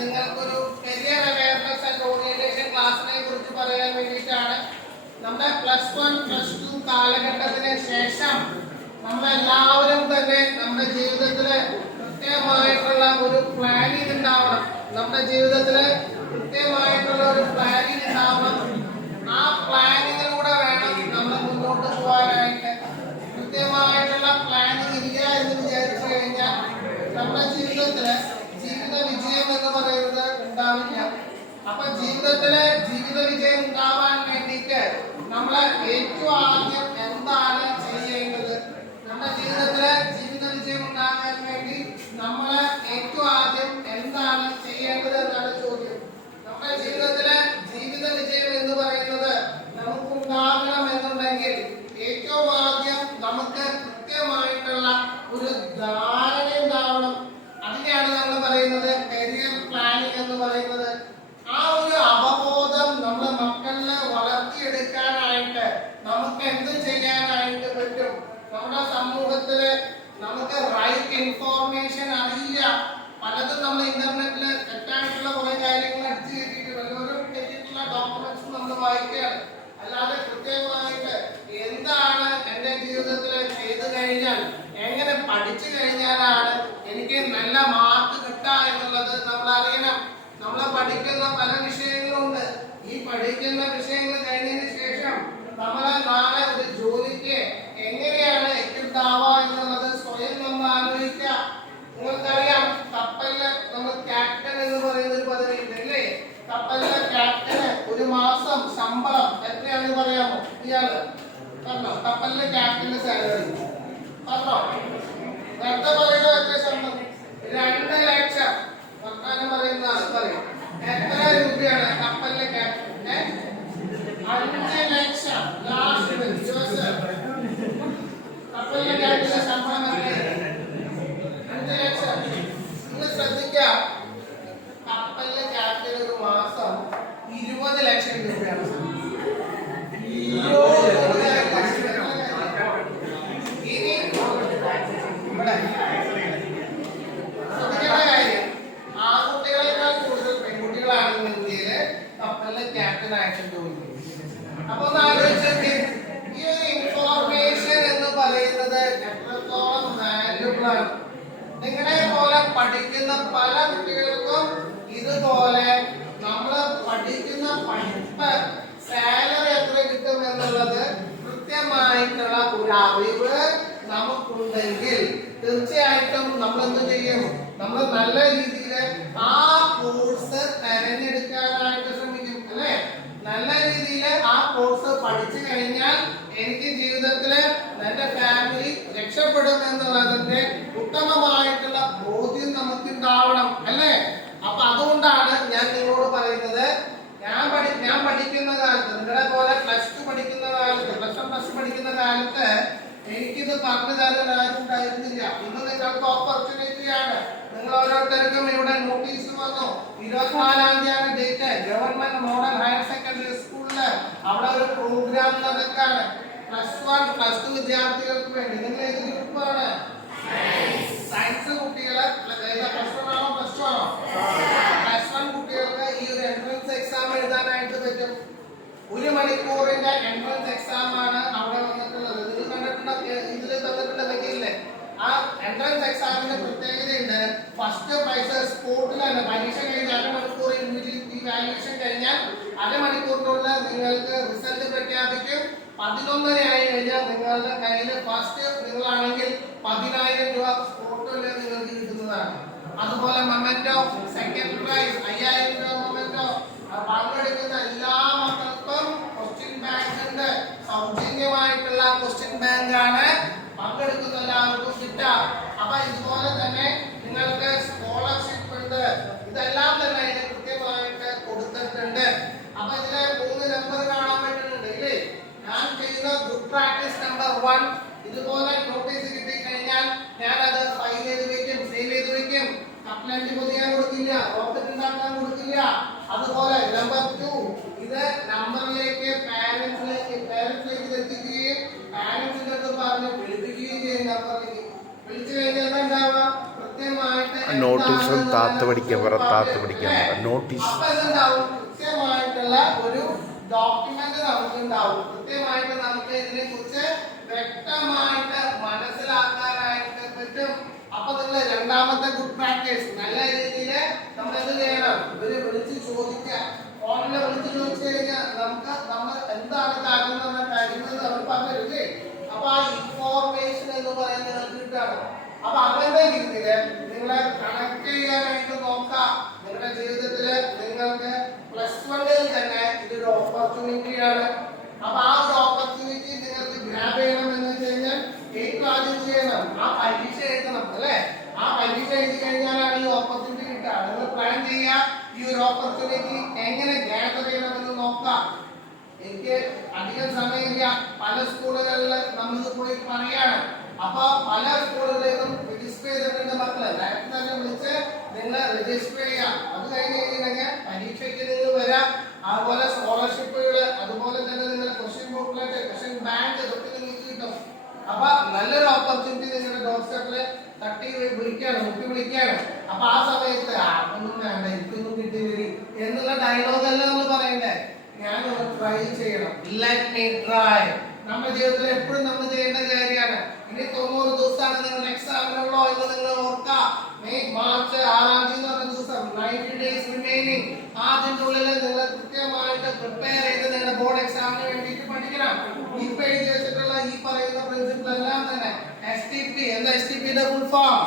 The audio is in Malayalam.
നിങ്ങൾക്കൊരു കരിയർ അവയർനെസ് ആൻഡ് ഓറിയന്റേഷൻ ക്ലാസ്സിനെ കുറിച്ച് പറയാൻ വേണ്ടിയിട്ടാണ്. നമ്മുടെ +1 +2 കാലഘട്ടത്തിന് ശേഷം നമ്മളെല്ലാവരും തന്നെ നമ്മുടെ ജീവിതത്തില് കൃത്യമായിട്ടുള്ള ഒരു പ്ലാനിങ് ഉണ്ടാവണം. നമ്മുടെ ജീവിതത്തില് കൃത്യമായിട്ടുള്ള ഒരു പ്ലാനിങ് ഉണ്ടാവണം. ആ പ്ലാനിങ്ങിലൂടെ വേണം നമ്മൾ മുന്നോട്ട് പോകാനായിട്ട്. കൃത്യമായിട്ടുള്ള പ്ലാനിങ് ഇല്ല എന്ന് വിചാരിച്ചു കഴിഞ്ഞാൽ നമ്മുടെ ജീവിതത്തില് ജീവിത വിജയം എന്ന് പറയുന്നത് ഉണ്ടാവില്ല. അപ്പൊ ജീവിതത്തില് ജീവിത വിജയം ഉണ്ടാവാൻ വേണ്ടിയിട്ട് നമ്മള് ഏറ്റവും ആദ്യം എന്താണ് ചെയ്യേണ്ടത്? നമ്മുടെ ജീവിതത്തില് ജീവിത വിജയം ഉണ്ടാകാൻ വേണ്ടി നമ്മള് ഏറ്റവും ആദ്യം എന്താണ് ചെയ്യേണ്ടത് എന്നാണ് ചോദ്യം. നമ്മുടെ ജീവിതത്തില് ജീവിത വിജയം എന്ന് പറയുന്നത് നമുക്ക് ഉണ്ടാകണം എന്നുണ്ടെങ്കിൽ ഏറ്റവും ആദ്യം നമുക്ക് കൃത്യമായിട്ടുള്ള ഒരു ധാരണ ഉണ്ടാവണം. അതിനെയാണ് നമ്മൾ പറയുന്നത് കരിയർ പ്ലാനിങ് എന്ന് പറയുന്നത്. ആ ഒരു അവബോധം നമ്മുടെ മക്കളില് വളർത്തിയെടുക്കാനായിട്ട് നമുക്ക് എന്ത് ചെയ്യാനായിട്ട് പറ്റും? നമ്മുടെ സമൂഹത്തില് നമുക്ക് റൈറ്റ് ഇൻഫോർമേഷൻ അറിയില്ല. പലതും നമ്മൾ ഇന്റർനെറ്റില് തെറ്റായിട്ടുള്ള കുറെ കാര്യങ്ങൾ അടിച്ചു കയറ്റിയിട്ട് വല്ലവരും കയറ്റിയിട്ടുള്ള ഡോക്യുമെന്റ്സ് നമ്മൾ വായിക്കുകയാണ്. അല്ലാതെ കൃത്യമായിട്ട് എന്താണ് എന്റെ ജീവിതത്തിൽ ചെയ്തു കഴിഞ്ഞാൽ, എങ്ങനെ പഠിച്ചു കഴിഞ്ഞാലാണ് എനിക്ക് നല്ല മാർക്ക് കിട്ടുക എന്നുള്ളത് നമ്മൾ അറിയണം. നമ്മൾ പഠിക്കുന്ന പല വിഷയങ്ങളുണ്ട്. ഈ പഠിക്കുന്ന വിഷയങ്ങൾ കഴിഞ്ഞതിന് ശേഷം നമ്മൾ നാളെ ഒരു ജോലിക്ക് എങ്ങനെയാണ് എക്വിപ്ഡ് ആവുക എന്നുള്ളത് സ്വയം നമ്മൾ ആലോചിക്കുക. നിങ്ങൾക്കറിയാം, കപ്പലില് നമ്മൾ ക്യാപ്റ്റൻ എന്ന് പറയുന്ന ഒരു പദവി ഉണ്ട് അല്ലേ? കപ്പലിലെ ക്യാപ്റ്റന് ഒരു മാസം ശമ്പളം എത്രയാണെന്ന് പറയാമോ? ഇയാള് പറഞ്ഞോ, കപ്പലിലെ ക്യാപ്റ്റന്റെ സാലറി പറഞ്ഞോ? നേരത്തെ പറയുന്ന എത്ര ശമ്പളം? 2 ലക്ഷം. വർത്താനം പറയുന്ന പറയും. എത്ര രൂപയാണ് കപ്പലിലെ ക്യാപ്റ്റന്? 5 ലക്ഷം. ലാസ്റ്റ് കപ്പലിലെ ക്യാപ്റ്റന്റെ ശമ്പളം എത്രയാണ്? 5 ലക്ഷം. നിങ്ങൾ ശ്രദ്ധിക്കാം, കപ്പലിലെ ക്യാപ്റ്റന് ഒരു മാസം 20 ലക്ഷം രൂപയാണ്. ഇനി ഇവിടെ ശ്രദ്ധിക്കേണ്ട കാര്യം, ആൺകുട്ടികളെക്കാൾ കൂടുതൽ പെൺകുട്ടികളാണ് ഇന്ത്യയില് കപ്പലിലെ ക്യാപ്റ്റൻ ആയിട്ട് ജോലി ചെയ്യുന്നത്. അപ്പൊ ഒന്ന് ആലോചിച്ചേ, ഈ ഒരു ഇൻഫോർമേഷൻ എന്ന് പറയുന്നത് എത്രത്തോളം വാല്യുബിൾ ആണ്. നിങ്ങളെ പോലെ പഠിക്കുന്ന പല കുട്ടികൾക്കും ഇതുപോലെ നമ്മള് പഠിക്കുന്ന പഠിപ്പ് സാലറി എത്ര കിട്ടും എന്നുള്ളത് കൃത്യമായിട്ടുള്ള ഒരു അറിവ് നമുക്കുണ്ടെങ്കിൽ തീർച്ചയായിട്ടും നമ്മൾ എന്ത് ചെയ്യും? നമ്മൾ നല്ല രീതിയിൽ ആ കോഴ്സ് തിരഞ്ഞെടുക്കാനായിട്ട് ശ്രമിക്കും അല്ലെ? നല്ല രീതിയിൽ ആ കോഴ്സ് പഠിച്ചു കഴിഞ്ഞാൽ എനിക്ക് ജീവിതത്തില് എന്റെ ഫാമിലി രക്ഷപ്പെടും എന്നുള്ളതിന്റെ ഉത്തമമായിട്ടുള്ള ബോധ്യം നമുക്ക് ഉണ്ടാവണം അല്ലേ? അപ്പൊ അതുകൊണ്ടാണ് ഞാൻ നിങ്ങളോട് പറയുന്നത്, ഞാൻ പഠിക്കുന്ന കാലത്ത്, നിങ്ങളെ പോലെ +2 പഠിക്കുന്ന കാലത്ത്, +1 +2 പഠിക്കുന്ന കാലത്ത് എനിക്കിത് പറഞ്ഞു തരാൻ ആരും ഉണ്ടായിരുന്നില്ല. ഇന്ന് നിങ്ങൾക്ക് ഓപ്പർച്യൂണിറ്റിയാണ്. നിങ്ങൾ ഓരോരുത്തർക്കും ഇവിടെ നോട്ടീസ് വന്നു. 24-ാം തീയതിയാണ് date. Government model higher secondary സ്കൂളില് അവിടെ ഒരു പ്രോഗ്രാം നടക്കാണ്. +1 +2 വിദ്യാർത്ഥികൾക്ക് വേണ്ടി. നിങ്ങൾ ഏത് ഗ്രൂപ്പാണ്? സയൻസ് കുട്ടികളെ. +1 ആണോ +2 ആണോ? +1 കുട്ടികൾക്ക് ഈ ഒരു എൻട്രൻസ് എക്സാം എഴുതാനായിട്ട് പറ്റും. 1 മണിക്കൂറിന്റെ എൻട്രൻസ് എക്സാം ആണ് അവിടെ വന്നിട്ടുള്ളത്. ഇത് കണ്ടിട്ടുണ്ടോ? ഇതിൽ തന്നിട്ടുണ്ടെങ്കിലേ ആ എൻട്രൻസ് എക്സാമിന്റെ പ്രത്യേകതയുണ്ട്. ഫസ്റ്റ് പ്രൈസ് സ്പോട്ടിലാണ്. പരീക്ഷ കഴിഞ്ഞ് 1/2 മണിക്കൂർ ഇൻഡിവിജ്വൽ വാല്യുവേഷൻ കഴിഞ്ഞാൽ 1/2 മണിക്കൂറിനുള്ളിൽ നിങ്ങൾക്ക് റിസൾട്ട് പ്രഖ്യാപിക്കും. 11:30 ആയി കഴിഞ്ഞാൽ നിങ്ങളുടെ കയ്യിൽ ഫസ്റ്റ് നിങ്ങളാണെങ്കിൽ 10,000 രൂപ സ്പോട്ടിൽ നിങ്ങൾക്ക് കിട്ടുന്നതാണ്. അതുപോലെ മൊമെന്റോ, സെക്കൻഡ് പ്രൈസ് 5,000 രൂപ മൊമെന്റോ. പങ്കെടുക്കുന്ന എല്ലാ മക്കൾക്കും ക്വസ്റ്റ്യൻ ബാങ്ക് ഉണ്ട്. സൗജന്യമായിട്ടുള്ള ക്വസ്റ്റ്യൻ ബാങ്ക് ആണ് പങ്കെടുക്കുന്ന എല്ലാവർക്കും കിട്ടുക. അപ്പൊ ഇതുപോലെ തന്നെ നിങ്ങൾക്ക് സ്കോളർഷിപ്പ് ഉണ്ട്. ഇതെല്ലാം തന്നെ അതിന് കൃത്യമായിട്ട് കൊടുത്തിട്ടുണ്ട്. അപ്പൊ ഇതിലെ 3 നമ്പർ കാണാൻ പറ്റുന്നുണ്ട് ഇല്ലേ? ഞാൻ ചെയ്യുന്ന ഗുഡ് പ്രാക്ടീസ് നമ്പർ 1. ഇതുപോലെ നോട്ടീസ് കിട്ടി കഴിഞ്ഞാൽ ഞാൻ അത് ഫയൽ ചെയ്ത് വെക്കും, സേവ് ചെയ്ത് വെക്കും. കപ്ലന്റ് പൊതിയാൻ കൊടുക്കില്ല, റോക്കറ്റ് ഉണ്ടാക്കാൻ കൊടുക്കില്ല. അതുപോലെ നമ്പർ 2, ഇത് നമ്പറിലേക്ക് പാരന്റ്സിലേക്ക് എത്തിക്കുകയും പാരന്റ്സിന്റെ അടുത്ത് പറഞ്ഞ് വിളിപ്പിക്കുകയും ചെയ്യും. നമ്പറിലേക്ക് വിളിച്ചു കഴിഞ്ഞാൽ എന്താ ഉണ്ടാവുക? കൃത്യമായിട്ട് നോട്ടീസും താത്ത് പഠിക്കാൻ പറ, താത്ത് പഠിക്കാൻ പറ. നോട്ടീസ് കൃത്യമായിട്ടുള്ള ഒരു ഡോക്യുമെന്റ് നമുക്കുണ്ടാവും. കൃത്യമായിട്ട് നമുക്ക് ഇതിനെ കുറിച്ച് വ്യക്തമായിട്ട് മനസ്സിലാക്കാനായിട്ട് പറ്റും. അപ്പൊ നിങ്ങൾ രണ്ടാമത്തെ ഗുഡ് പ്രാക്ടീസ് നല്ല രീതിയിൽ നമ്മൾ എന്ത് ചെയ്യണം? ഇവര് വിളിച്ച് ചോദിക്കുക. ഫോണിൽ വിളിച്ച് ചോദിച്ചു കഴിഞ്ഞാൽ നമ്മൾ എന്താണ് കാര്യങ്ങൾ അവർ പറഞ്ഞില്ലേ? അപ്പൊ ആ ഇൻഫോർമേഷൻ എന്ന് പറയുന്നത് കിട്ടാണ്. അപ്പൊ അങ്ങനത്തെ രീതിയില് നിങ്ങളെ കണക്ട് ചെയ്യാനായിട്ട് നോക്കാം. നിങ്ങളുടെ ജീവിതത്തില് നിങ്ങൾക്ക് +1 തന്നെ ഇതൊരു ഓപ്പർച്യൂണിറ്റിയാണ്. അപ്പൊ ആ ഒരു ഓപ്പർച്യൂണിറ്റി നിങ്ങൾക്ക് ഗ്രാബ് ചെയ്യണം എന്ന് വെച്ച് കഴിഞ്ഞാൽ ഏറ്റവും ആദ്യം ചെയ്യണം ആ പരീക്ഷ എഴുതണം അല്ലെ. ആ പരീക്ഷ എഴുതി കഴിഞ്ഞാലാണ് ഈ ഓപ്പർച്യൂണിറ്റി കിട്ടുക. നിങ്ങൾ പ്ലാൻ ചെയ്യുക ഈ ഒരു ഓപ്പർച്യൂണിറ്റി എങ്ങനെ ഗ്യാദർ ചെയ്യണമെന്ന് നോക്കാം. എനിക്ക് അധികം സമയമില്ല. പല സ്കൂളുകളിൽ നമ്മൾ പോയി പറയാണ്. അപ്പൊ പല സ്കൂളുകളിലും രജിസ്റ്റർ ചെയ്തിട്ടുണ്ട് മക്കളെ. ഡയറക്റ്റ് തന്നെ വിളിച്ച് നിങ്ങൾ രജിസ്റ്റർ ചെയ്യാം. അത് കഴിഞ്ഞ് കഴിഞ്ഞാൽ പരീക്ഷയ്ക്ക് നിങ്ങൾ വരാം. അതുപോലെ സ്കോളർഷിപ്പുകൾ, അതുപോലെ തന്നെ നിങ്ങൾ ക്വസ്റ്റ്യൻ ബുക്ക്ലെറ്റ്, ക്വസ്റ്റ്യൻ ബാങ്ക് ഇതൊക്കെ നിങ്ങൾക്ക് കിട്ടും. അപ്പൊ നല്ലൊരു ഓപ്പർച്യൂണിറ്റി നിങ്ങളുടെ ഡോർ സ്റ്റെപ്പില് തട്ടി വിളിക്കാണ്, മുട്ടി വിളിക്കാണ്. അപ്പൊ ആ സമയത്ത് ഒന്നും വേണ്ട, എനിക്കൊന്നും കിട്ടിയില്ല എന്നുള്ള ഡയലോഗ് അല്ല നമ്മൾ പറയണ്ടേ. ഞാനൊന്ന് ട്രൈ ചെയ്യണം. Let me try. നമ്മുടെ ജീവിതത്തിൽ എപ്പോഴും നമ്മൾ ചെയ്യേണ്ട കാര്യമാണ്. ഇനി 90 ദിവസമാണ് നിങ്ങൾ എക്സാമിനുള്ളോ എന്ന് നിങ്ങൾ ഓർക്കുക. മാർച്ച് 6 എന്ന് പറഞ്ഞ ദിവസം 90 ഡേയ്സ് റിമൈനിങ്. അതിന്റെ ഉള്ളിൽ നിങ്ങൾ കൃത്യമായിട്ട് പ്രിപ്പയർ ചെയ്ത് നിങ്ങളുടെ ബോർഡ് എക്സാമിന് വേണ്ടിയിട്ട് പഠിക്കണം. ഈ പേജ് വെച്ചിട്ടുള്ള ഈ പറയുന്ന പ്രിൻസിപ്പിൾ എല്ലാം തന്നെ STP. എന്താ STP യുടെ ഫുൾ ഫോം?